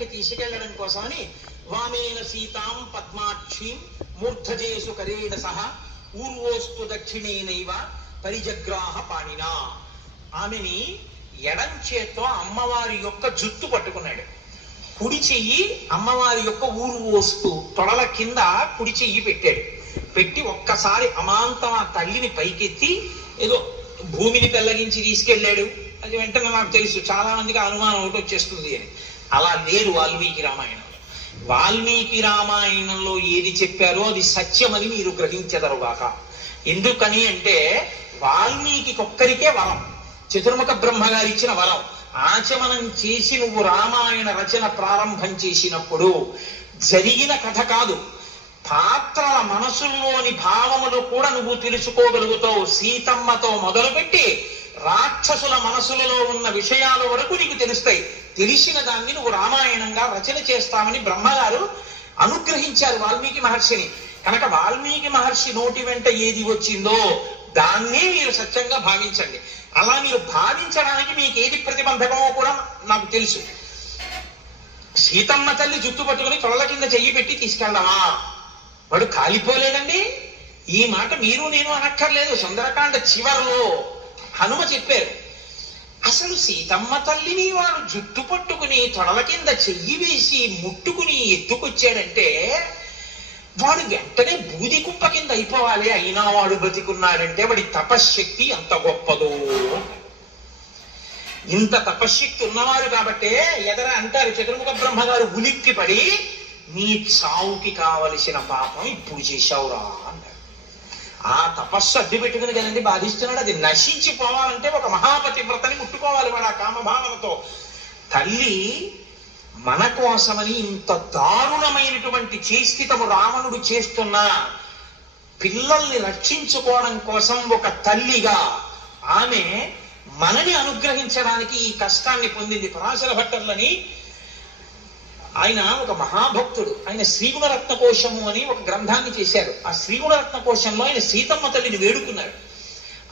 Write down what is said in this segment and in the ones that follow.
తీసుకెళ్ళడం కోసమని వామేన సీతాం పద్మాక్షీం మూర్ధజేసు కరేణ సహ ఊర్వోస్తు దక్షిణేనైవ పరిజగ్రాహ పాణినా. ఆమెని ఎడం చేత్తో అమ్మవారి యొక్క జుత్తు పట్టుకున్నాడు. కుడి చెయ్యి అమ్మవారి యొక్క ఊర్వోస్తు తొడల కింద కుడి చెయ్యి పెట్టాడు. పెట్టి ఒక్కసారి అమాంతం ఆ తల్లిని పైకెత్తి ఏదో భూమిని పెల్లగించి తీసుకెళ్ళాడు. అది వెంటనే నాకు తెలుసు చాలా మందికి అనుమానం ఒకటి వచ్చేస్తుంది అని. అలా లేరు వాల్మీకి రామాయణంలో వాల్మీకి రామాయణంలో ఏది చెప్పారో అది సత్యమని మీరు గ్రహించదరుగాక. ఎందుకని అంటే వాల్మీకి ఒక్కరికే వరం. చతుర్ముఖ బ్రహ్మగారు ఇచ్చిన వరం. ఆచమనం చేసి నువ్వు రామాయణ రచన ప్రారంభం చేసినప్పుడు జరిగిన కథ కాదు. పాత్రల మనసుల్లోని భావములు కూడా నువ్వు తెలుసుకోగలుగుతావు. సీతమ్మతో మొదలుపెట్టి రాక్షసుల మనసులలో ఉన్న విషయాల వరకు నీకు తెలుస్తాయి. తెలిసిన దాన్ని నువ్వు రామాయణంగా రచన చేస్తామని బ్రహ్మగారు అనుగ్రహించారు వాల్మీకి మహర్షిని. కనుక వాల్మీకి మహర్షి నోటి వెంట ఏది వచ్చిందో దాన్నే మీరు సత్యంగా భావించండి. అలా మీరు భావించడానికి మీకు ఏది ప్రతిబంధకమో కూడా నాకు తెలుసు. సీతమ్మ తల్లి జుట్టు పట్టుకుని తొడల కింద చెయ్యి పెట్టి తీసుకెళ్దామా వాడు కాలిపోలేదండి. ఈ మాట మీరు నేను అనక్కర్లేదు. సుందరకాండ చివరిలో హనుమ చెప్పారు అసలు సీతమ్మ తల్లిని వాడు జుట్టు పట్టుకుని తొడల కింద చెయ్యి వేసి ముట్టుకుని ఎత్తుకొచ్చాడంటే వాడు వెంటనే బూది కుప్ప కింద అయిపోవాలి. అయినా వాడు బతికున్నాడంటే వాడి తపశ్శక్తి ఎంత గొప్పదో. ఇంత తపశ్శక్తి ఉన్నవారు కాబట్టే ఎదర అంటారు చతుర్ముఖ బ్రహ్మగారు ఉలిక్కి పడి నీ చావుకి కావలసిన పాపం ఇప్పుడు చేశావురా అన్నారు. ఆ తపస్సు అడ్డు పెట్టుకుని కదండి బాధిస్తున్నాడు. అది నశించిపోవాలంటే ఒక మహాపతివ్రతని ముట్టుకోవాలి వాడు ఆ కామభావనతో తల్లి మన కోసమని ఇంత దారుణమైనటువంటి చేస్థితము రావణుడు చేస్తున్న పిల్లల్ని రక్షించుకోవడం కోసం ఒక తల్లిగా ఆమె మనని అనుగ్రహించడానికి ఈ కష్టాన్ని పొందింది పరాశర భట్టర్లని ఆయన ఒక మహాభక్తుడు. ఆయన శ్రీగుణరత్న కోశము అని ఒక గ్రంథాన్ని చేశారు. ఆ శ్రీగుణరత్న కోశంలో ఆయన సీతమ్మ తల్లిని వేడుకున్నాడు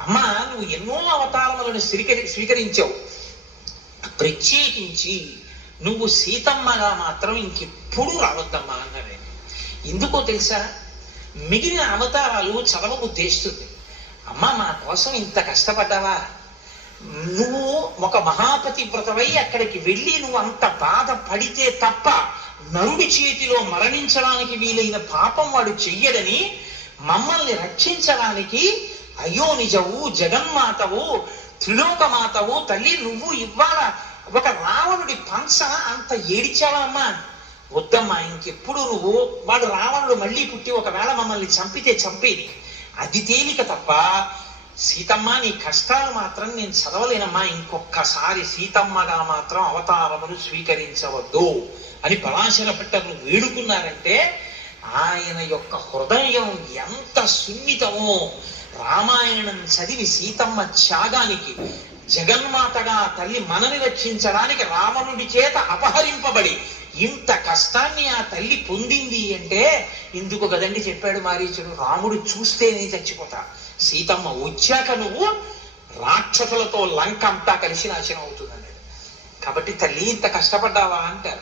అమ్మ నువ్వు ఎన్నో అవతారములను స్వీకరి స్వీకరించావు. ప్రత్యేకించి నువ్వు సీతమ్మగా మాత్రం ఇంకెప్పుడు రావద్దమ్మా అన్నాడు ఎందుకో తెలుసా? మిగిలిన అవతారాలు చదవ ఉద్దేశిస్తుంది అమ్మ మా కోసం ఇంత కష్టపడ్డావా? నువ్వు ఒక మహాపతివ్రతవై అక్కడికి వెళ్ళి నువ్వు అంత బాధ పడితే తప్ప నరుడి చేతిలో మరణించడానికి వీలైన పాపం వాడు చెయ్యడని మమ్మల్ని రక్షించడానికి అయ్యో నిజవు జగన్మాతవు త్రిలోకమాతవు తల్లి నువ్వు ఇవాళ ఒక రావణుడి పంచ అంత ఏడిచావా అమ్మా వద్దమ్మా ఇంకెప్పుడు నువ్వు? వాడు రావణుడు మళ్ళీ పుట్టి ఒకవేళ మమ్మల్ని చంపితే చంపేది. అది తేలిక తప్ప సీతమ్మ నీ కష్టాలు మాత్రం నేను చదవలేనమ్మా. ఇంకొక్కసారి సీతమ్మగా మాత్రం అవతారమును స్వీకరించవద్దు అని పరాశర భట్టర్లు వేడుకున్నారంటే ఆయన యొక్క హృదయం ఎంత సున్నితమో. రామాయణం చదివి సీతమ్మ త్యాగానికి జగన్మాతగా తల్లి మనని రక్షించడానికి రావణుడి చేత అపహరింపబడి ఇంత కష్టాన్ని ఆ తల్లి పొందింది అంటే ఇందుకు కదండి చెప్పాడు మారీచుడు రాముడు చూస్తేనే చచ్చిపోతా సీతమ్మ వచ్చాక నువ్వు రాక్షసులతో లంక అంతా కలిసి నాశనం అవుతుందన్నాడు. కాబట్టి తల్లి ఇంత కష్టపడ్డావా అంటారు.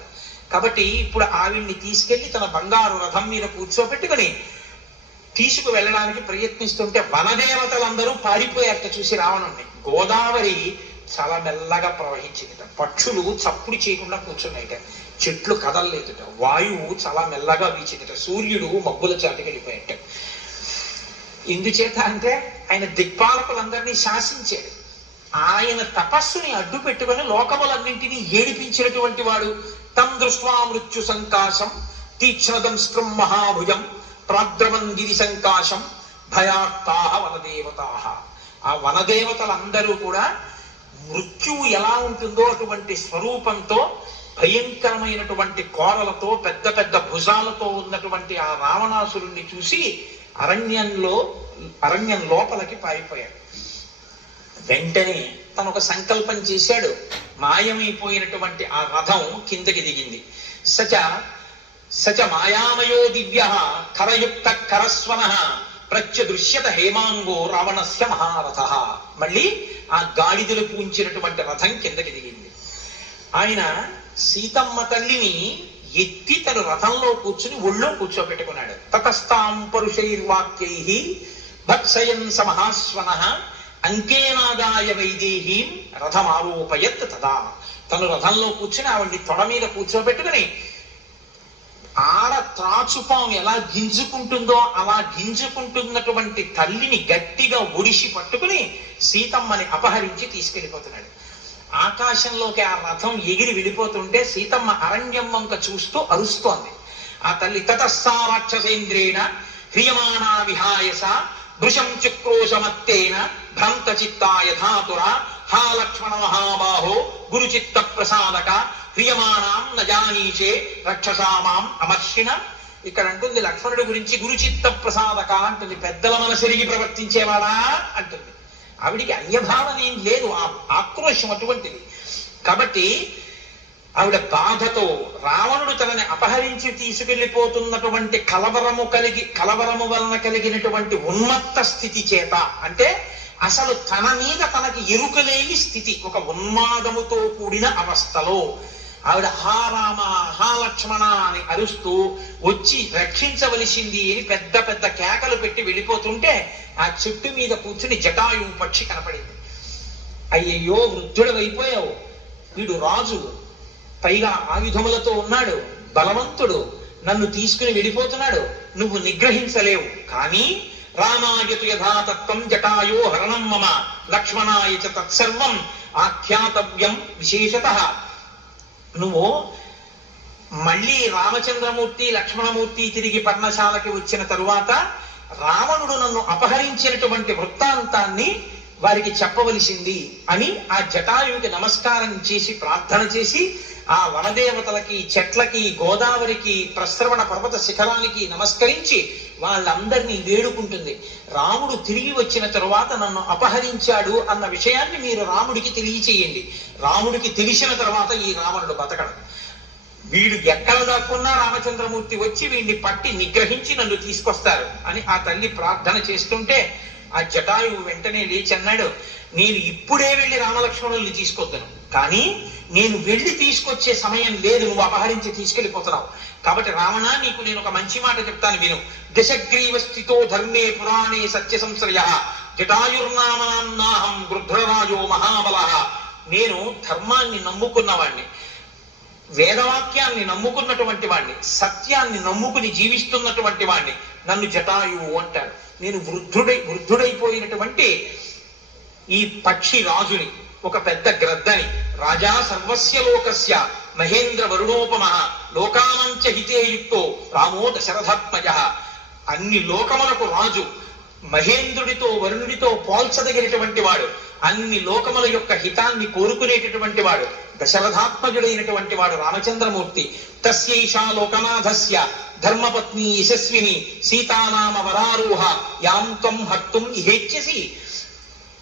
కాబట్టి ఇప్పుడు ఆవిడ్ని తీసుకెళ్ళి తన బంగారు రథం మీద కూర్చోబెట్టుకుని తీసుకు వెళ్ళడానికి ప్రయత్నిస్తుంటే వనదేవతలందరూ పారిపోయారట చూసి రావణుణ్ణి. గోదావరి చాలా మెల్లగా ప్రవహించిందిట. పక్షులు చప్పుడు చేయకుండా కూర్చున్నాయిట. చెట్లు కదలలేదుట. వాయువు చాలా మెల్లగా వీచిందిట. సూర్యుడు మబ్బుల చాటుకెళ్ళిపోయాట ఎందుచేత అంటే ఆయన దిక్పాలకులందరినీ శాసించాడు. ఆయన తపస్సుని అడ్డు పెట్టుకొని లోకములన్నింటినీ ఏడిపించినటువంటి వాడు తం దృష్ట్వా మృత్యు సంకాశం తీక్ష్ణదంస్ట్రం మహాభుజం ప్రాద్రవం గిరి సంకాశం భయాత్తాహ వనదేవతాహ. ఆ వనదేవతలందరూ కూడా మృత్యువు ఎలా ఉంటుందో అటువంటి స్వరూపంతో భయంకరమైనటువంటి కోరలతో పెద్ద పెద్ద భుజాలతో ఉన్నటువంటి ఆ రావణాసురుణ్ణి చూసి అరణ్యంలో అరణ్యం లోపలికి పారిపోయాడు. వెంటనే తను ఒక సంకల్పం చేశాడు. మాయమైపోయినటువంటి ఆ రథం కిందకి దిగింది. సచ సచ మాయామయో దివ్య కరయుక్త కరస్వన ప్రత్యదృశ్యత హేమాంగో రావణస్య మహారథ. మళ్ళీ ఆ గాడిదలు పూంచినటువంటి రథం కిందకి దిగింది. ఆయన సీతమ్మ తల్లిని ఎత్తి తను రథంలో కూర్చుని ఒళ్ళో కూర్చోబెట్టుకున్నాడు. తతస్థాం పరుషైర్వాక్యై భక్సయన్ సమహాస్వన అంకేనాదాయ వైదేహీం రథమారోపయత్ తదా. తను రథంలో కూర్చుని ఆవిడ్ని తొడ మీద కూర్చోబెట్టుకుని ఆడ త్రాచుపాం ఎలా గింజుకుంటుందో అలా గింజుకుంటున్నటువంటి తల్లిని గట్టిగా ఒడిసి పట్టుకుని సీతమ్మని అపహరించి తీసుకెళ్ళిపోతున్నాడు. ఆకాశంలోకి ఆ రథం ఎగిరి వెళ్ళిపోతుంటే సీతమ్మ అరణ్యం వంక చూస్తూ అరుస్తోంది. ఆ తల్లి తతస్సా రాక్షసేంద్రేణ హ్రియమానా విహాయస భృశం చక్రోశమత్తేన భ్రాంత చిత్తాయ ధాతుర హా లక్ష్మణ మహాబాహో గురుచిత్త ప్రసాదక హ్రియమాణాం నజానీచే రక్షసామాం అమర్షిణ. ఇక్కడ అంటుంది లక్ష్మణుడి గురించి గురుచిత్త ప్రసాదక అంటుంది. పెద్దల మనసెరిగి ప్రవర్తించేవాడా? అంటుంది. ఆవిడికి అన్యభావన ఏం లేదు ఆ ఆక్రోశం అటువంటిది. కాబట్టి ఆవిడ బాధతో రావణుడు తనని అపహరించి తీసుకెళ్ళిపోతున్నటువంటి కలవరము కలిగి కలవరము వలన కలిగినటువంటి ఉన్మత్త స్థితి చేత అంటే అసలు తన మీద తనకి ఎరుకలేని స్థితి ఒక ఉన్మాదముతో కూడిన అవస్థలో ఆవిడ హా రామ హా లక్ష్మణ అని అరుస్తూ వచ్చి రక్షించవలసింది అని పెద్ద పెద్ద కేకలు పెట్టి వెళ్ళిపోతుంటే ఆ చెట్టు మీద కూర్చుని జటాయువు పక్షి కనపడింది. అయ్యయ్యో వృద్ధుడు అయిపోయావు వీడు రాజు. పైగా ఆయుధములతో ఉన్నాడు. బలవంతుడు. నన్ను తీసుకుని వెళ్ళిపోతున్నాడు. నువ్వు నిగ్రహించలేవు. కానీ రామాయతు యథాతత్వం జటాయో హరణం మమ. లక్ష్మణాయ చ తత్సర్వం. ఆఖ్యాతవ్యం విశేషత. నువ్వు మళ్ళీ రామచంద్రమూర్తి లక్ష్మణమూర్తి తిరిగి పర్ణశాలకి వచ్చిన తరువాత రావణుడు నన్ను అపహరించినటువంటి వృత్తాంతాన్ని వారికి చెప్పవలసింది అని ఆ జటాయువుకి నమస్కారం చేసి ప్రార్థన చేసి ఆ వనదేవతలకి చెట్లకి గోదావరికి ప్రశ్రవణ పర్వత శిఖరానికి నమస్కరించి వాళ్ళందరినీ వేడుకుంటుంది. రాముడు తిరిగి వచ్చిన తరువాత నన్ను అపహరించాడు అన్న విషయాన్ని మీరు రాముడికి తెలియచేయండి. రాముడికి తెలిసిన తర్వాత ఈ రావణుడు బతకడం. వీడు ఎక్కడ దాక్కున్నా రామచంద్రమూర్తి వచ్చి వీడిని పట్టి నిగ్రహించి నన్ను తీసుకొస్తారు అని ఆ తల్లి ప్రార్థన చేస్తుంటే ఆ జటాయువు వెంటనే లేచి అన్నాడు నేను ఇప్పుడే వెళ్ళి రామలక్ష్మణుల్ని తీసుకొద్దాను. కానీ నేను వెళ్ళి తీసుకొచ్చే సమయం లేదు నువ్వు అపహరించి తీసుకెళ్ళిపోతున్నావు. కాబట్టి రావణ నీకు నేను ఒక మంచి మాట చెప్తాను విను. దశగ్రీవ స్థితో ధర్మే పురాణే సత్య సంశ్రయ జటాయుర్నామనాహం గృధ్రరాజో మహాబల. నేను ధర్మాన్ని నమ్ముకున్నవాణ్ణి వేదవాక్యాన్ని నమ్ముకున్నటువంటి వాణ్ణి సత్యాన్ని నమ్ముకుని జీవిస్తున్నటువంటి వాణ్ణి. నన్ను జటాయువు అంటాడు నేను వృద్ధుడై వృద్ధుడైపోయినటువంటి ఈ పక్షి రాజుని ఒక పెద్ద గ్రద్దని రాజా సర్వస్య లోకస్య మహేంద్ర వరుణోపమ లోకానంచ హితేయుక్తో రామో దశరథాత్మజ. అన్ని లోకములకు రాజు మహేంద్రుడితో వరుణుడితో పోల్చదగినటువంటి వాడు అన్ని లోకముల యొక్క హితాన్ని కోరుకునేటటువంటి వాడు దశరథాత్మజుడైనటువంటి వాడు రామచంద్రమూర్తి. తస్యైషా లోకనాథస్య ధర్మపత్ని యశస్విని సీతానామ వరారూహ యాం త్వం హక్తుం ఇహేచ్యసి.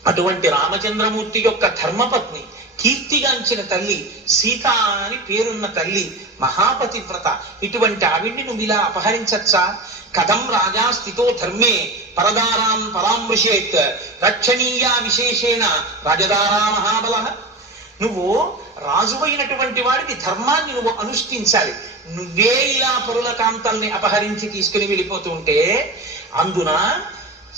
అటువంటి రామచంద్రమూర్తి యొక్క ధర్మపత్ని కీర్తిగాంచిన తల్లి సీత అని పేరున్న తల్లి మహాపతివ్రత. ఇటువంటి ఆవిడ్ని నువ్వు ఇలా అపహరించచ్చా? కథం రాజా స్థితో ధర్మే పరదారాం పరామృషేత్ రక్షణీయ విశేషేణ రాజదారా మహాబల. నువ్వు రాజువైనటువంటి వాడికి ధర్మాన్ని నువ్వు అనుష్ఠించాలి. నువ్వే ఇలా పరుల కాంతల్ని అపహరించి తీసుకుని వెళ్ళిపోతుంటే అందున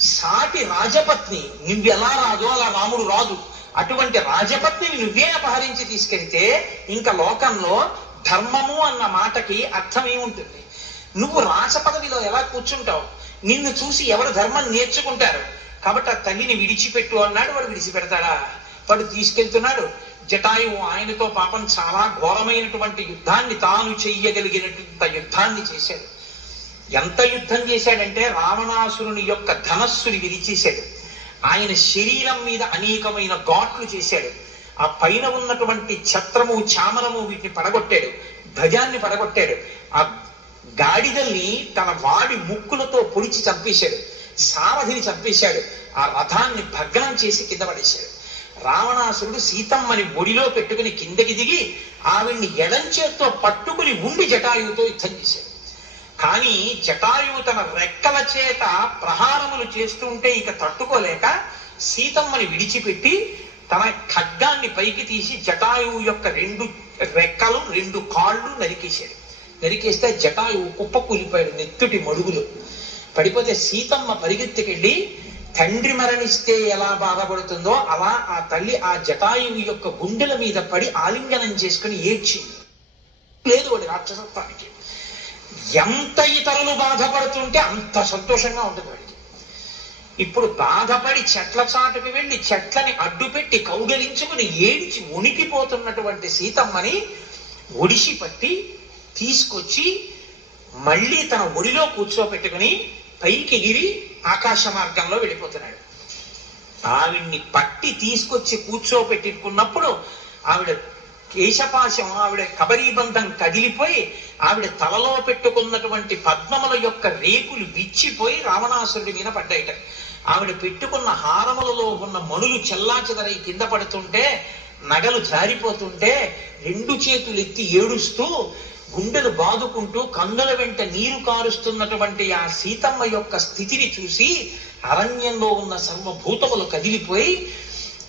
సాటి రాజపత్ని నువ్వెలా రాజో? అలా రాముడు రాజు అటువంటి రాజపత్నిని నువ్వే అపహరించి తీసుకెళ్తే ఇంకా లోకంలో ధర్మము అన్న మాటకి అర్థం ఏముంటుంది? నువ్వు రాజపదవిలో ఎలా కూర్చుంటావు? నిన్ను చూసి ఎవరు ధర్మం నేర్చుకుంటారు? కాబట్టి ఆ తల్లిని విడిచిపెట్టు అన్నాడు వాడు విడిచిపెడతాడా? వాడు తీసుకెళ్తున్నాడు. జటాయువు ఆయనతో పాపం చాలా ఘోరమైనటువంటి యుద్ధాన్ని తాను చెయ్యగలిగినటువంటి యుద్ధాన్ని చేశాడు. ఎంత యుద్ధం చేశాడంటే రావణాసురుని యొక్క ధనస్సుని విరిచేశాడు. ఆయన శరీరం మీద అనేకమైన ఘాట్లు చేశాడు. ఆ పైన ఉన్నటువంటి ఛత్రము చామరము వీటిని పడగొట్టాడు. ధ్వజాన్ని పడగొట్టాడు. ఆ గాడిదల్ని తన వాడి ముక్కులతో పొడిచి చంపేశాడు. సారథిని చంపేశాడు. ఆ రథాన్ని భగ్నం చేసి కింద పడేశాడు. రావణాసురుడు సీతమ్మని ఒడిలో పెట్టుకుని కిందకి దిగి ఆవిడ్ని ఎడంచేత్తో పట్టుకుని ఉండి జటాయువుతో యుద్ధం చేశాడు. కానీ జటాయువు తన రెక్కల చేత ప్రహారములు చేస్తూ ఉంటే ఇక తట్టుకోలేక సీతమ్మని విడిచిపెట్టి తన ఖడ్గాన్ని పైకి తీసి జటాయువు యొక్క రెండు రెక్కలు రెండు కాళ్ళు నరికేశాడు. నరికేస్తే జటాయువు కుప్ప కూలిపోయాడు నెత్తుటి మడుగులు. పడిపోతే సీతమ్మ పరిగెత్తుకెళ్ళి తండ్రి మరణిస్తే ఎలా బాధపడుతుందో అలా ఆ తల్లి ఆ జటాయువు యొక్క గుండెల మీద పడి ఆలింగనం చేసుకుని ఏడ్చింది. లేదు వాడి రాక్షసత్వానికి. ఎంత ఇతరులు బాధపడుతుంటే అంత సంతోషంగా ఉంటుంది వాడికి. ఇప్పుడు బాధపడి చెట్ల చాటుకు వెళ్ళి చెట్లని అడ్డుపెట్టి కౌగలించుకుని ఏడిచి ఉనికిపోతున్నటువంటి సీతమ్మని ఒడిసి పట్టి తీసుకొచ్చి మళ్ళీ తన ఒడిలో కూర్చోపెట్టుకుని పైకి ఎగిరి ఆకాశ మార్గంలో వెళ్ళిపోతున్నాడు. ఆవిడ్ని పట్టి తీసుకొచ్చి కూర్చోపెట్టుకున్నప్పుడు ఆవిడ కేశపాశం ఆవిడ కబరీబంధం కదిలిపోయి ఆవిడ తలలో పెట్టుకున్నటువంటి పద్మముల యొక్క రేకులు విచ్చిపోయి రావణాసురుడి మీద పడ్డాయిట. ఆవిడ పెట్టుకున్న హారములలో ఉన్న మణులు చెల్లాచెదరై కింద పడుతుంటే నగలు జారిపోతుంటే రెండు చేతులు ఎత్తి ఏడుస్తూ గుండెలు బాదుకుంటూ కందుల వెంట నీరు కారుస్తున్నటువంటి ఆ సీతమ్మ యొక్క స్థితిని చూసి అరణ్యంలో ఉన్న సర్వభూతములు కదిలిపోయి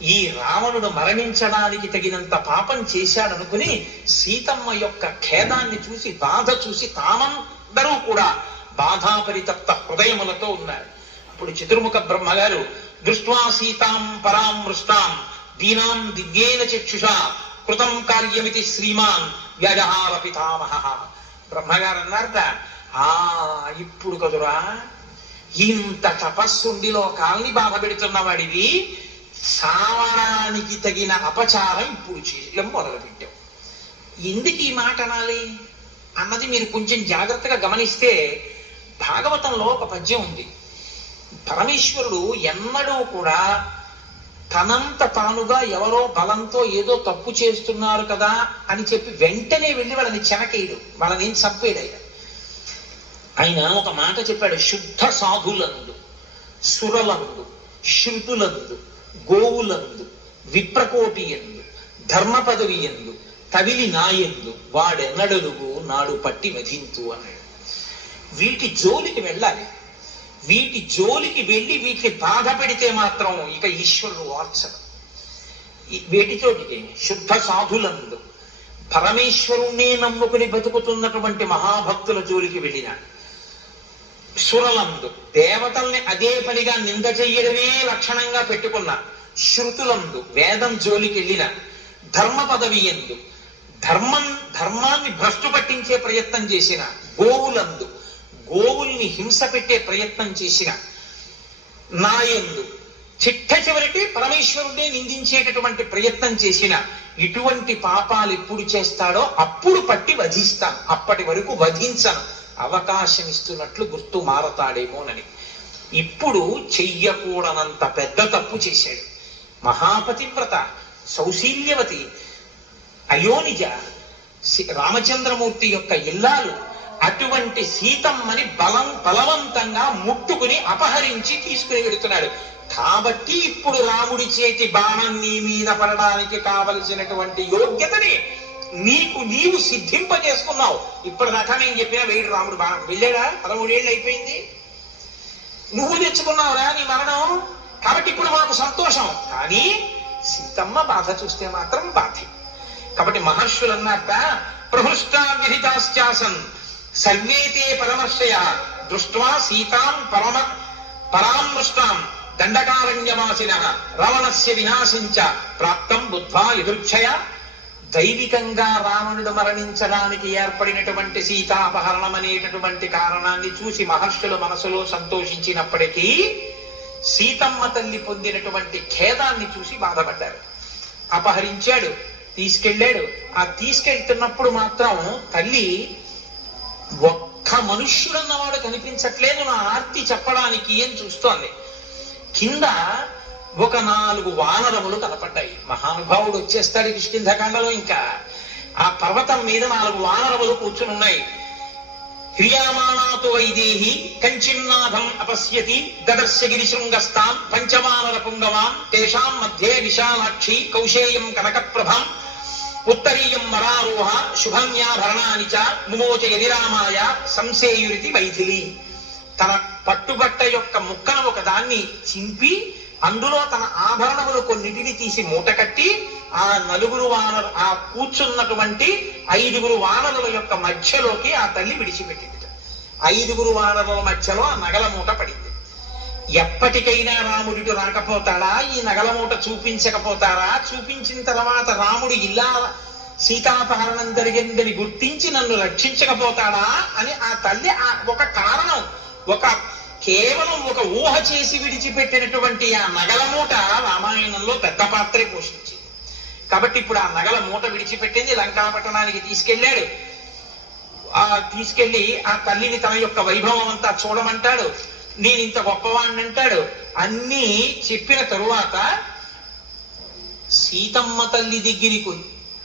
ఈ రావణుడు మరణించడానికి తగినంత పాపం చేశాడనుకుని సీతమ్మ యొక్క ఖేదాన్ని చూసి బాధ చూసి తామందరూ కూడా బాధాపరితప్త హృదయములతో ఉన్నారు. అప్పుడు చతుర్ముఖ బ్రహ్మగారు దృష్ట్వా సీతాం పరాం మృష్టాం దీనాం దివ్యేన చక్షుషా కృతం కార్యమితి శ్రీమాన్ వ్యజహార పితామహ. బ్రహ్మగారు అన్నారట ఆ ఇప్పుడు కదురా ఇంత తపస్సుండి లోకాల్ని బాధ పెడుతున్నవాడివి సావడానికి తగిన అపచారం ఇప్పుడు చేయడం మొదలుపెట్టాం ఎందుకు ఈ మాట అనాలి? అన్నది మీరు కొంచెం జాగ్రత్తగా గమనిస్తే భాగవతంలో ఒక పద్యం ఉంది. పరమేశ్వరుడు ఎన్నడూ కూడా తనంత తానుగా ఎవరో బలంతో ఏదో తప్పు చేస్తున్నారు కదా అని చెప్పి వెంటనే వెళ్ళి వాళ్ళని చెనకేయడు. వాళ్ళని ఏం చంపేడు ఆయన. ఆయన ఒక మాట చెప్పాడు శుద్ధ సాధులందు సురలందు శృతులందు గోవులందు విప్రకోటి ఎందు ధర్మ పదవి ఎందు తవిలి నాయందు వాడెన్నడలుగు నాడు పట్టి వధింతు అన్నాడు వీటి జోలికి వెళ్ళాలి. వీటి జోలికి వెళ్ళి వీటిని బాధ పెడితే మాత్రం ఇక ఈశ్వరుడు వార్చడు. ఈ- శుద్ధ సాధులందు పరమేశ్వరుణ్ణి నమ్ముకుని బతుకుతున్నటువంటి మహాభక్తుల జోలికి వెళ్ళినాడు. సురలందు. దేవతల్ని అదే పనిగా నింద చెయ్యడమే లక్షణంగా పెట్టుకున్న శృతులందు వేదం జోలికి వెళ్ళిన ధర్మ పదవి ఎందు ధర్మం ధర్మాన్ని భ్రష్టు పట్టించే ప్రయత్నం చేసిన గోవులందు గోవుల్ని హింస పెట్టే ప్రయత్నం చేసిన నాయందు చిట్ట చివరికి పరమేశ్వరుడే నిందించేటటువంటి ప్రయత్నం చేసిన ఇటువంటి పాపాలు ఎప్పుడు చేస్తాడో అప్పుడు పట్టి వధిస్తాను అప్పటి వరకు వధించను. అవకాశం ఇస్తున్నట్లు గుర్తు మారతాడేమోనని ఇప్పుడు చెయ్యకూడనంత పెద్ద తప్పు చేశాడు. మహాపతివ్రత సౌశీల్యవతి అయోనిజ రామచంద్రమూర్తి యొక్క ఇల్లాలు అటువంటి సీతమ్మని బలం బలవంతంగా ముట్టుకుని అపహరించి తీసుకుని వెళుతున్నాడు కాబట్టి ఇప్పుడు రాముడి చేతి బాణం నీ మీద పడడానికి కావలసినటువంటి యోగ్యతని నీకు నీవు సిద్ధింపజేసుకున్నావు. ఇప్పటిదాకా నేను చెప్పిన వేడు రాముడు బాణం వెళ్ళాడా? పదమూడేళ్ళు అయిపోయింది. నువ్వు తెచ్చుకున్నావురా నీ మరణం. కాబట్టి ఇప్పుడు మాకు సంతోషం. కానీ సీతమ్మ బాధ చూస్తే మాత్రం బాధే. కాబట్టి మహర్షులు అన్నట్ట ప్రహృష్టా విహితాశ్చాసన్ సర్వేతే పరమర్శయ దృష్ట్వా సీతాం పరమ పరామృష్టాం దండకారణ్యవాసిన రావణస్య వినాశించ ప్రాప్తం బుద్ధ్వా ఎదుర్క్షయ దైవికంగా రావణుడు మరణించడానికి ఏర్పడినటువంటి సీతాపహరణం అనేటటువంటి కారణాన్ని చూసి మహర్షులు మనసులో సంతోషించినప్పటికీ సీతమ్మ తల్లి పొందినటువంటి ఖేదాన్ని చూసి బాధపడ్డారు. అపహరించాడు తీసుకెళ్ళాడు. ఆ తీసుకెళ్తున్నప్పుడు మాత్రం తల్లి ఒక్క మనుష్యుడన్నవాడు కనిపించట్లేదు నా ఆర్తి చెప్పడానికి అని చూస్తోంది. కింద ఒక నాలుగు వానరములు కనపడ్డాయి మహానుభావుడు వచ్చేస్తాడు కిష్కింధకాండలో ఇంకా. ఆ పర్వతం మీద నాలుగు వానరములు కూర్చునున్నాయి. హ్రియామాణాతో వైదేహి కంచిన్నాథం అపశ్యతి దదర్శ గిరిశృంగస్తాం పంచవానర పుంగవాం తేషాం మధ్యే విశాలాక్షి కౌశేయం కనకప్రభం ఉత్తరీయం మరారోహ శుభన్యాభరణాని చ ముమోచ యదిరామాయ సంసేయురితి మైథిలి తన పట్టుబట్ట యొక్క ముక్కను ఒక దాన్ని చింపి అందులో తన ఆభరణములు కొన్నిటిని తీసి మూట కట్టి ఆ నలుగురు వానరు ఆ కూర్చున్నటువంటి ఐదుగురు వానరుల యొక్క మధ్యలోకి ఆ తల్లి విడిచిపెట్టింది ఐదుగురు వానరుల మధ్యలో ఆ నగల మూట పడింది. ఎప్పటికైనా రాముడిటు రాకపోతాడా? ఈ నగల మూట చూపించకపోతారా? చూపించిన తర్వాత రాముడు ఇలా సీతాపహరణం జరిగిందని గుర్తించి నన్ను రక్షించకపోతాడా? అని ఆ తల్లి ఆ ఒక కారణం ఒక కేవలం ఒక ఊహ చేసి విడిచిపెట్టినటువంటి ఆ నగల మూట రామాయణంలో పెద్ద పాత్రే పోషించింది. కాబట్టి ఇప్పుడు ఆ నగల మూట విడిచిపెట్టింది లంకాపట్టణానికి తీసుకెళ్ళాడు. ఆ తీసుకెళ్ళి ఆ తల్లిని తన యొక్క వైభవం అంతా చూడమంటాడు. నేను ఇంత గొప్పవాణ్ణి అంటాడు. అన్నీ చెప్పిన తరువాత సీతమ్మ తల్లి దగ్గరికి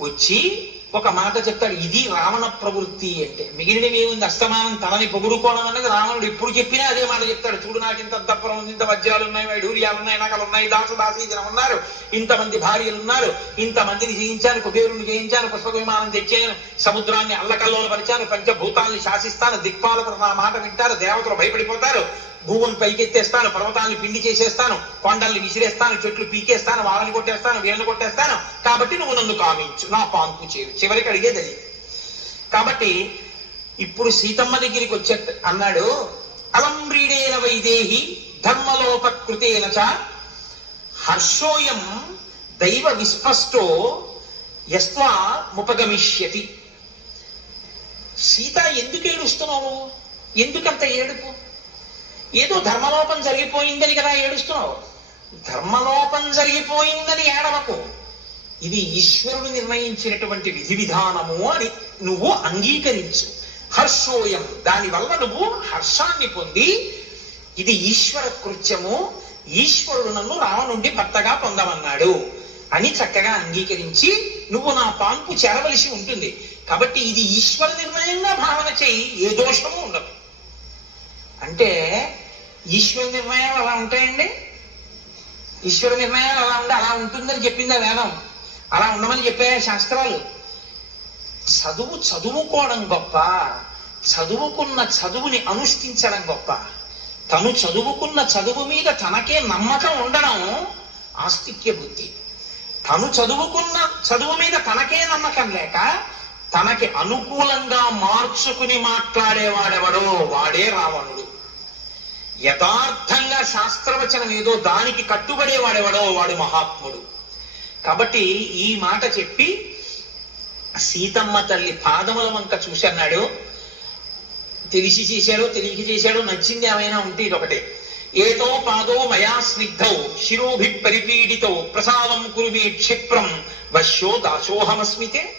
వచ్చి ఒక మాట చెప్తాడు ఇది రావణ ప్రవృత్తి అంటే. మిగిలినవి ఏముంది? అస్తమానం తనని పొగుడుకోవడం అన్నది రావణుడు ఎప్పుడు చెప్పినా అదే మాట చెప్తాడు. చూడు నాకు ఇంత దప్పరం ఉంది ఇంత వజ్రాలు ఉన్నాయి వైడూర్యాలు ఉన్నాయి నగలు ఉన్నాయి దాస దాసీజనం ఉన్నారు ఇంతమంది భార్యలు ఉన్నారు ఇంతమందిని జయించాను కుబేరుని జయించాను పుష్పక విమానం తెచ్చాను సముద్రాన్ని అల్లకల్లోలు పరిచాను పంచభూతాల్ని శాసిస్తాను దిక్పాలకులు నా మాట వింటారు దేవతలు భయపడిపోతారు భూములు పైకెత్తేస్తాను పర్వతాలను పిండి చేసేస్తాను కొండల్ని విసిరేస్తాను చెట్లు పీకేస్తాను వాళ్ళని కొట్టేస్తాను వీళ్ళని కొట్టేస్తాను. కాబట్టి నువ్వు నన్ను కామించు నా పాంపు చేరు. చివరికి అడిగేది అది. కాబట్టి ఇప్పుడు సీతమ్మ దగ్గరికి వచ్చే అన్నాడు అలంబ్రీడేన వైదేహి ధర్మలోపకృతేన చ హర్షోయం దైవ విస్పష్టో యస్వా ముపగమిష్యతి. సీత ఎందుకు ఏడుస్తున్నావు? ఎందుకంత ఏడుపు? ఏదో ధర్మలోపం జరిగిపోయిందని కదా ఏడుస్తున్నావు? ధర్మలోపం జరిగిపోయిందని ఏడవకు. ఇది ఈశ్వరుడు నిర్ణయించినటువంటి విధి విధానము అని నువ్వు అంగీకరించు. హర్షోయం. దానివల్ల నువ్వు హర్షాన్ని పొంది ఇది ఈశ్వర కృత్యము ఈశ్వరుడు నన్ను రావణుండి భర్తగా పొందమన్నాడు అని చక్కగా అంగీకరించి నువ్వు నా పాంపు చేరవలసి ఉంటుంది. కాబట్టి ఇది ఈశ్వర నిర్ణయంగా భావన చేయి. ఏ దోషము ఉండదు. అంటే ఈశ్వర నిర్ణయాలు అలా ఉంటాయండి? ఈశ్వర నిర్ణయాలు అలా ఉండి అలా ఉంటుందని చెప్పింది ఆ వేదం. అలా ఉండమని చెప్పే శాస్త్రాలు. చదువు చదువుకోవడం గొప్ప. చదువుకున్న చదువుని అనుష్ఠించడం గొప్ప. తను చదువుకున్న చదువు మీద తనకే నమ్మకం ఉండడం ఆస్తిక్య బుద్ధి. తను చదువుకున్న చదువు మీద తనకే నమ్మకం లేక తనకి అనుకూలంగా మార్చుకుని మాట్లాడేవాడెవడో వాడే రావణుడు. యథార్థంగా శాస్త్రవచనం ఏదో దానికి కట్టుబడేవాడెవడో వాడు మహాత్ముడు. కాబట్టి ఈ మాట చెప్పి సీతమ్మ తల్లి పాదముల వంక చూసి అన్నాడు తెలిసి చేశాడో తెలియక చేశాడో నచ్చింది ఏమైనా ఉంటే ఇదొకటే. ఏతో పాదో మయా స్నిగ్ధౌ శిరోభి పరిపీడితో ప్రసాదం కురుమి క్షిప్రం వశ్యో దాసోహమస్మితే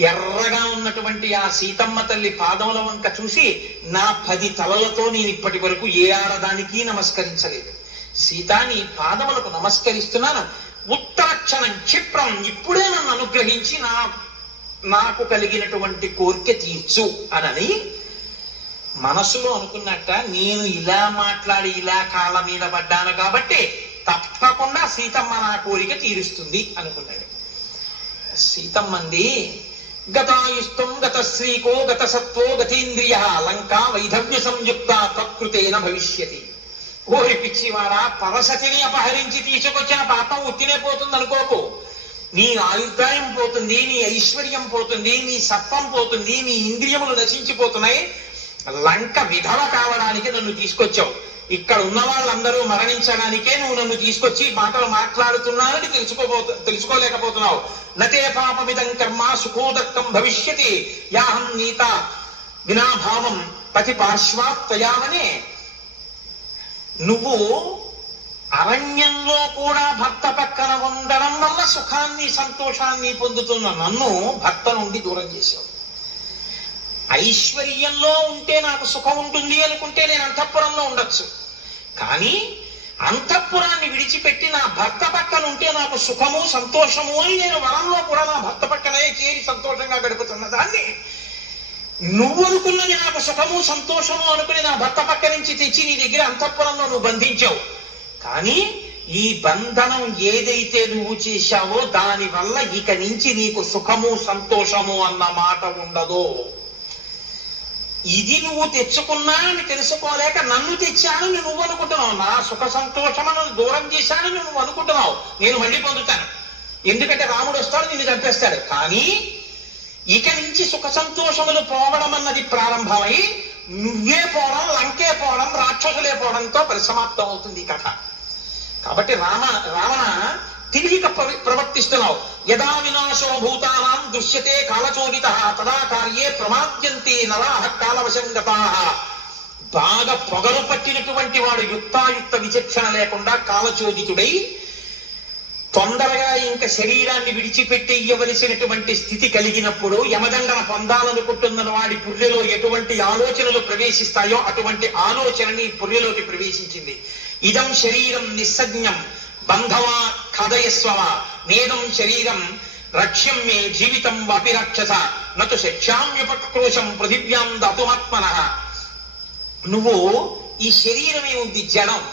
ఎర్రగా ఉన్నటువంటి ఆ సీతమ్మ తల్లి పాదముల వంక చూసి నా పది తలలతో నేను ఇప్పటి వరకు ఏ ఆడదానికి నమస్కరించలేదు. సీత నీ పాదములకు నమస్కరిస్తున్నాను. ఉత్తరక్షణం క్షిప్రం ఇప్పుడే నన్ను అనుగ్రహించి నా నాకు కలిగినటువంటి కోరిక తీర్చు అనని మనసులో అనుకున్నట్ట నేను ఇలా మాట్లాడి ఇలా కాళ్ళ మీద పడ్డాను కాబట్టి తప్పకుండా సీతమ్మ నా కోరిక తీరుస్తుంది అనుకున్నాడు. సీతమ్మంది గతాయుష్టం గత శ్రీకో గత సత్వో గతేంద్రియ లంకా వైధవ్య సంయుక్త తత్కృతేన భవిష్యతి. ఓరి పిచ్చివాడా పరసతిని అపహరించి తీసుకొచ్చిన పాపం ఉత్తినే పోతుంది అనుకోకు నీ ఆయుర్దాయం పోతుంది నీ ఐశ్వర్యం పోతుంది నీ సత్వం పోతుంది నీ ఇంద్రియములు నశించిపోతున్నాయి. లంక విధవ కావడానికి నన్ను తీసుకొచ్చావు. ఇక్కడ ఉన్న వాళ్ళందరూ మరణించడానికే నువ్వు నన్ను తీసుకొచ్చి మాటలు మాట్లాడుతున్నానని తెలుసుకోబో తెలుసుకోలేకపోతున్నావు. నతే పాపమిదం కర్మ సుఖోదక్కం భవిష్యతి. యాహం నీత వినాభావం పతి పార్శ్వాత్ నువ్వు అరణ్యంలో కూడా భర్త పక్కన ఉండడం వల్ల సుఖాన్ని సంతోషాన్ని పొందుతున్న నన్ను భర్త నుండి దూరం చేశావు. ఐశ్వర్యంలో ఉంటే నాకు సుఖం ఉంటుంది అనుకుంటే నేను అంతఃపురంలో ఉండొచ్చు. కానీ అంతఃపురాన్ని విడిచిపెట్టి నా భర్త పక్కన ఉంటే నాకు సుఖము సంతోషము అని నేను వరంలో కూడా నా భర్త పక్కనే చేరి సంతోషంగా గడుపుతున్న దాన్ని నువ్వు అనుకున్నది నాకు సుఖము సంతోషము అనుకుని నా భర్త పక్క నుంచి తెచ్చి నీ దగ్గర అంతఃపురంలో నువ్వు బంధించావు. కానీ ఈ బంధనం ఏదైతే నువ్వు చేశావో దానివల్ల ఇక నుంచి నీకు సుఖము సంతోషము అన్న మాట ఉండదు. ఇది నువ్వు తెచ్చుకున్నా అని తెలుసుకోలేక నన్ను తెచ్చాను నువ్వు అనుకుంటున్నావు. నా సుఖ సంతోషములను దూరం చేశానని నువ్వు అనుకుంటున్నావు. నేను మళ్ళీ పొందుతాను. ఎందుకంటే రాముడు వస్తాడు నిన్ను చంపేస్తాడు. కానీ ఇక నుంచి సుఖ సంతోషములు పోవడం అన్నది ప్రారంభమై నువ్వే పోవడం లంకే పోవడం రాక్షసులే పోవడంతో పరిసమాప్తం అవుతుంది కథ. కాబట్టి రామ రావణ ప్రవర్తిస్తున్నావు. యదా వినాశో భూతానాం దృశ్యతే కాలచోదిత తదా కార్యే ప్రమాద్యంతే నరాహ కాలవశం బాగా పొగరు పట్టినటువంటి వాడు యుక్తాయుక్త విచక్షణ లేకుండా కాలచోదితుడై తొందరగా ఇంకా శరీరాన్ని విడిచిపెట్టి ఇవ్వవలసినటువంటి స్థితి కలిగినప్పుడు యమదండన పొందాలనుకుంటున్న వాడి పుర్రెలో ఎటువంటి ఆలోచనలు ప్రవేశిస్తాయో అటువంటి ఆలోచనని పుర్రెలోకి ప్రవేశించింది. ఇదం శరీరం నిస్సజ్ఞం. బంధవా కథయస్వవా నేదం శరీరం రక్ష్యం మే జీవితం వాపి రాక్షస. నటు శక్ష్యామ్యుపక్రోశం పృథివ్యాం దతుమాత్మన నువ్వు ఈ శరీరమే ఉంది జడం.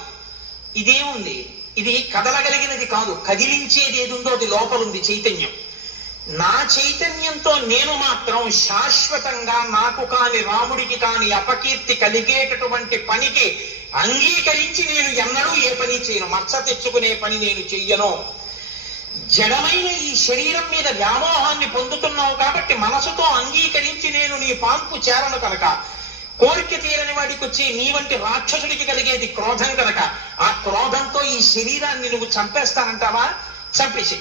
ఇదేముంది ఇది కదలగలిగినది కాదు. కదిలించేది ఏదుందో అది లోపలుంది చైతన్యం. నా చైతన్యంతో నేను మాత్రం శాశ్వతంగా నాకు కాని రాముడికి కాని అపకీర్తి కలిగేటటువంటి పనికి అంగీకరించి నేను ఎన్నడూ ఏ పని చేయను. మచ్చ తెచ్చుకునే పని నేను చెయ్యను. జడమైన ఈ శరీరం మీద వ్యామోహాన్ని పొందుతున్నావు కాబట్టి మనసుతో అంగీకరించి నేను నీ పాంపు చేరను కనుక. కోరిక తీరని వాడికి వచ్చి నీ వంటి రాక్షసుడికి కలిగేది క్రోధం కనుక. ఆ క్రోధంతో ఈ శరీరాన్ని నువ్వు చంపేస్తానంటావా? చంపేసే.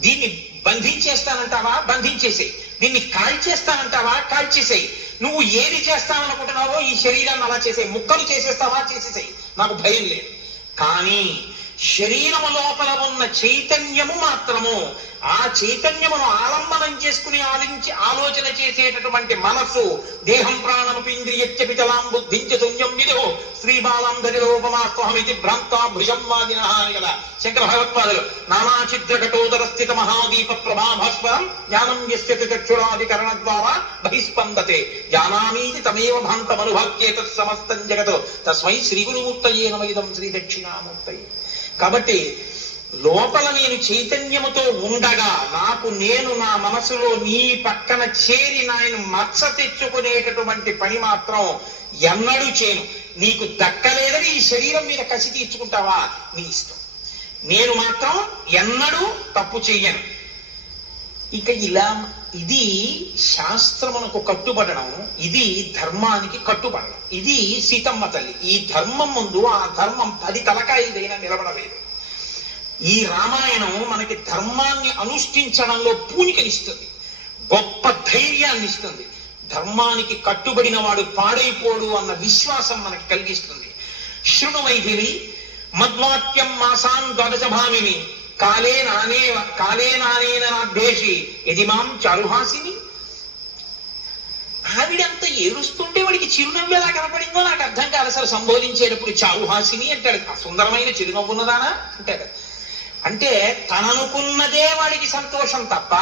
దీన్ని బంధించేస్తానంటావా? బంధించేసేయి దీన్ని కాల్చేస్తానంటావా? కాల్చేసేయి నువ్వు ఏది చేస్తావనుకుంటున్నావో ఈ శరీరాన్ని అలా చేసేయి. ముక్కలు చేసేస్తావా? చేసేసాయి. నాకు భయం లేదు. కానీ శరీరము లోపల ఉన్న చైతన్యము మాత్రము ఆ చైతన్యమును ఆలంబనం చేసుకుని ఆలించి ఆలోచన చేసేటటువంటి మనస్సు దేహం ప్రాణము ఇంద్రియత్య పితలాం బుద్ధించ శూన్యం విధో శ్రీ బాలాంధరి రూపమాస్వహమితి భ్రాంతా భృజం వాదిన కదా. శంకర భగవత్పాదులు నానాచిద్ర కటోదర స్థిత మహాదీప ప్రభాభాస్వరం జ్ఞానం యస్యతి చక్షురాధికరణ ద్వారా బహిస్పందతే. జానామీతి తమేవ భాంతమనుభక్యేత సమస్తం జగత్. తస్మై శ్రీ గురుమూర్తయే నమయిదం శ్రీ దక్షిణామూర్తయే. కాబట్టి లోపల నేను చైతన్యముతో ఉండగా నాకు నేను నా మనసులో నీ పక్కన చేరి నాయన మచ్చ తెచ్చుకునేటటువంటి పని మాత్రం ఎన్నడూ చేయను. నీకు దక్కలేదని ఈ శరీరం మీద కసి తీర్చుకుంటావా? నీ ఇష్టం. నేను మాత్రం ఎన్నడూ తప్పు చెయ్యను. ఇక ఇలా ఇది శాస్త్రమునకు కట్టుబడడం ఇది ధర్మానికి కట్టుబడడం. ఇది సీతమ్మ తల్లి. ఈ ధర్మం ముందు ఆ ధర్మం పది తలకాయిదైనా నిలబడలేదు. ఈ రామాయణం మనకి ధర్మాన్ని అనుష్ఠించడంలో పూనికనిస్తుంది. గొప్ప ధైర్యాన్ని ఇస్తుంది. ధర్మానికి కట్టుబడిన వాడు పాడైపోడు అన్న విశ్వాసం మనకి కలిగిస్తుంది. శృణు మైథిలి మద్వాక్యం మాసాన్ ద్వాదశ భామిని కాలే నానే కాలే నానేన నాభ్యేషి యది మాం చారుహాసిని ఆవిడంత ఏడుస్తుంటే వాడికి చిరునవ్వు ఎలా కనపడిందో నాకు అర్థం కాదు. అసలు సంబోధించేటప్పుడు చారుహాసిని అంటాడు. ఆ సుందరమైన చిరునవ్వు ఉన్నదానా అంటాడు. అంటే తననుకున్నదే వాడికి సంతోషం తప్ప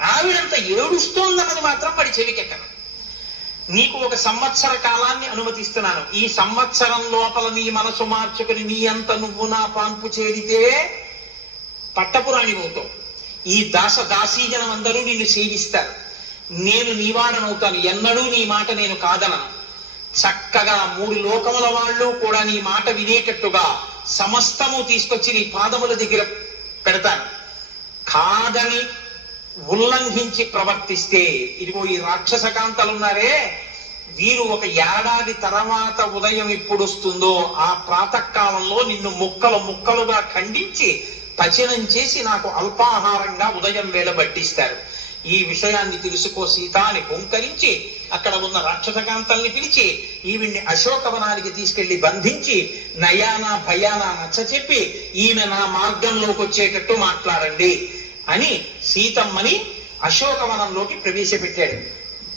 ఆవిడంత ఏడుస్తోందన్నది మాత్రం వాడి చెవికెక్కను నీకు ఒక సంవత్సర కాలాన్ని అనుమతిస్తున్నాను. ఈ సంవత్సరం లోపల నీ మనసు మార్చుకుని నీ అంత నువ్వు నా పాంపు చేరితే పట్టపురాణి అవుతావు ఈ దాస దాసీజనం అందరూ నిన్ను సేవిస్తారు. నేను నీవాడనవుతాను. ఎన్నడూ నీ మాట నేను కాదనను. చక్కగా మూడు లోకముల వాళ్ళు కూడా నీ మాట వినేటట్టుగా సమస్తము తీసుకొచ్చి నీ పాదముల దగ్గర పెడతాను కాదని ఉల్లంఘించి ప్రవర్తిస్తే ఇదిగో ఈ రాక్షస కాంతలు ఉన్నారే వీరు ఒక ఏడాది తర్వాత ఉదయం ఎప్పుడు వస్తుందో ఆ ప్రాతకాలంలో నిన్ను ముక్కలు ముక్కలుగా ఖండించి పచనం చేసి నాకు అల్పాహారంగా ఉదయం వేళ బట్టిస్తారు ఈ విషయాన్ని తెలుసుకో సీత అని హుంకరించి అక్కడ ఉన్న రాక్షసకాంతల్ని పిలిచి ఈవిడ్ని అశోకవనానికి తీసుకెళ్ళి బంధించి నయాన భయాన నచ్చ చెప్పి ఈమె నా మార్గంలోకి వచ్చేటట్టు మాట్లాడండి అని సీతమ్మని అశోకవనంలోకి ప్రవేశపెట్టాడు.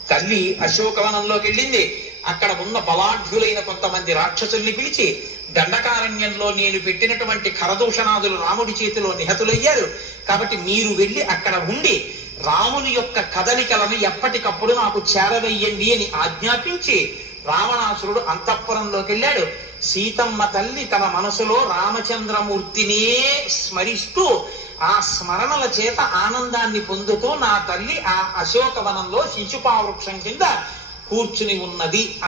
తల్లి అశోకవనంలోకి వెళ్ళింది. అక్కడ ఉన్న బలాఢ్యులైన కొంతమంది రాక్షసుల్ని పిలిచి దండకారణ్యంలో నేను పెట్టినటువంటి కరదూషణాదులు రాముడి చేతిలో నిహతులయ్యారు. కాబట్టి మీరు వెళ్ళి అక్కడ ఉండి రాముని యొక్క కదలికలను ఎప్పటికప్పుడు నాకు చేరవేయండి అని ఆజ్ఞాపించి రావణాసురుడు అంతఃపురంలోకి వెళ్ళాడు సీతమ్మ తల్లి తన మనసులో రామచంద్రమూర్తినే స్మరిస్తూ ఆ స్మరణల చేత ఆనందాన్ని పొందుతూ నా తల్లి ఆ అశోకవనంలో శిశుపావృక్షం కింద కూర్చుని ఉన్నది.